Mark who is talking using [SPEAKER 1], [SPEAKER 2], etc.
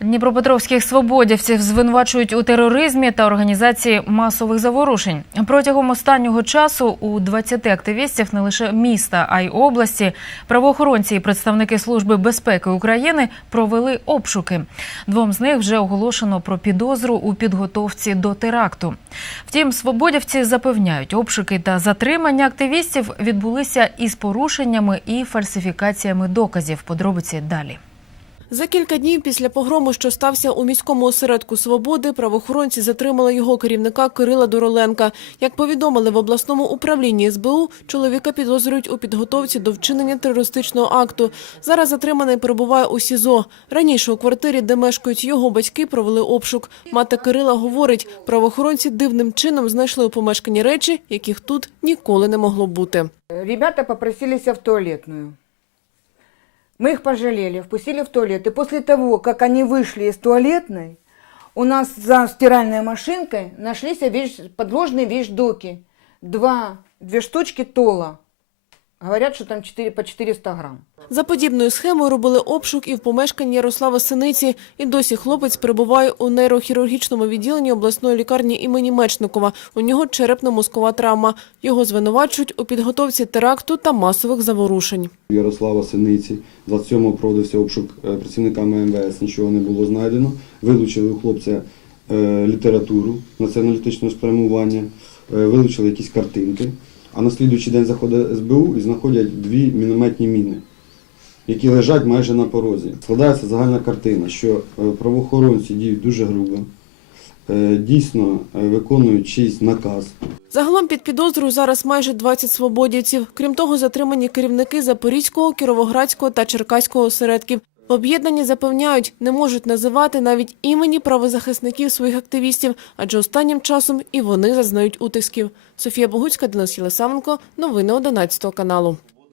[SPEAKER 1] Дніпропетровських свободівців звинувачують у тероризмі та організації масових заворушень. Протягом останнього часу у 20 активістів не лише міста, а й області правоохоронці і представники Служби безпеки України провели обшуки. Двом з них вже оголошено про підозру у підготовці до теракту. Втім, свободівці запевняють, обшуки та затримання активістів відбулися із порушеннями і фальсифікаціями доказів. Подробиці далі.
[SPEAKER 2] За кілька днів після погрому, що стався у міському осередку «Свободи», правоохоронці затримали його керівника Кирила Дороленка. Як повідомили в обласному управлінні СБУ, чоловіка підозрюють у підготовці до вчинення терористичного акту. Зараз затриманий перебуває у СІЗО. Раніше у квартирі, де мешкають його батьки, провели обшук. Мати Кирила говорить, правоохоронці дивним чином знайшли у помешканні речі, яких тут ніколи не могло бути.
[SPEAKER 3] Ребята попросились в туалетную. Мы их пожалели, впустили в туалет. И после того, как они вышли из туалетной, у нас за стиральной машинкой нашлись вещь, подложные вещдоки. Два, две штучки тола. Говорят, что там 4, по 400 грамм.
[SPEAKER 2] За подібною схемою робили обшук і в помешканні Ярослава Синиці. І досі хлопець перебуває у нейрохірургічному відділенні обласної лікарні імені Мечникова. У нього черепно-мозкова травма. Його звинувачують у підготовці теракту та масових заворушень.
[SPEAKER 4] Ярослава Синиці. 27-го проводився обшук е, працівниками МВС, нічого не було знайдено. Вилучили у хлопця е, літературу націоналітичного спрямування, е, вилучили якісь картинки. А на слідуючий день заходить СБУ і знаходять дві мінометні міни, які лежать майже на порозі. Складається загальна картина, що е, правоохоронці діють дуже грубо, е, дійсно е, виконують чийсь наказ.
[SPEAKER 2] Загалом під підозрою зараз майже 20 свободівців. Крім того, затримані керівники Запорізького, Кіровоградського та Черкаського осередків. В об'єднанні запевняють, не можуть називати навіть імені правозахисників своїх активістів, адже останнім часом і вони зазнають утисків. Софія Богуцька, Денис Єлисавенко. Новини 11 каналу.